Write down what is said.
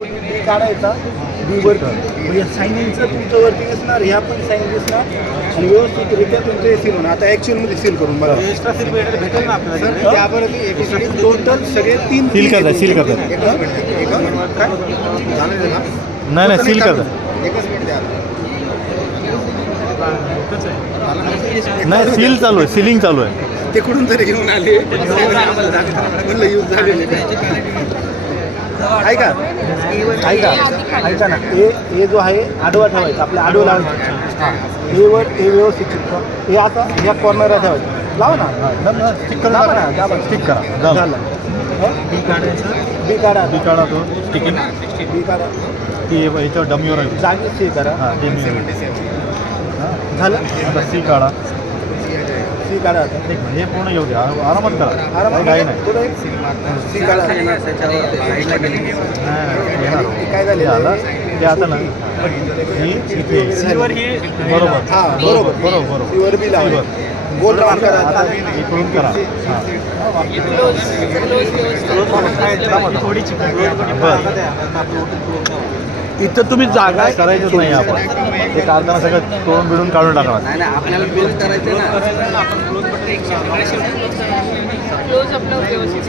काढायचा बी वरती म्हणजे सायनिंगचं तुमचं वरती दिसणार, ह्या पण साईन दिसणार आणि व्यवस्थितरित्या तुमचं हे सील होणार. आता ॲक्च्युअलमध्ये सील करून बघा. एक्स्ट्रा सील भेटेल ना आपल्याला? त्याबरोबर टोटल सगळे तीन सील करतात, सील करतात. नाही नाही, सील करतात. नाही, सील चालू आहे, सीलिंग चालू आहे. ते कुठून तरी घेऊन आले म्हणलं यूज झालेले ऐका ऐका ऐका ना, हे जो आहे आडवा ठेवायचा, आपल्या आडवं लावायचं. हे वर हे व्यवस्थित चिपका. हे आता या कॉर्नरला ठेवायचं. लावा ना, स्टिक करा ना, स्टिक करा. झालं. बी काढायचं. बी काढा, बी काढा तो स्टिकिंग बी काढा, ती याच्यावर डमीवर आहे. जागीच हे करा. हां, ते झालं. आता सी काढा. सी काढा आता. एक हे पूर्ण येऊ द्या, आरामात करा. आरामात काही नाही. थोडं एक सी काढा. काय झालं झालं ते आता ना ही इथे सीवर ही बरोबर. हां बरोबर बरोबर बरोबर. सीवर बी लावा. गोल राऊंड करा आता इकडून करा. हां, थोडी इथं तुम्ही जागा काय करायचंच नाही आपण. ते काढताना सगळं तोडून बिडून काढून टाकणार. नाही आपल्याला क्लोज करायचं ना. क्लोज आपलं व्यवस्थित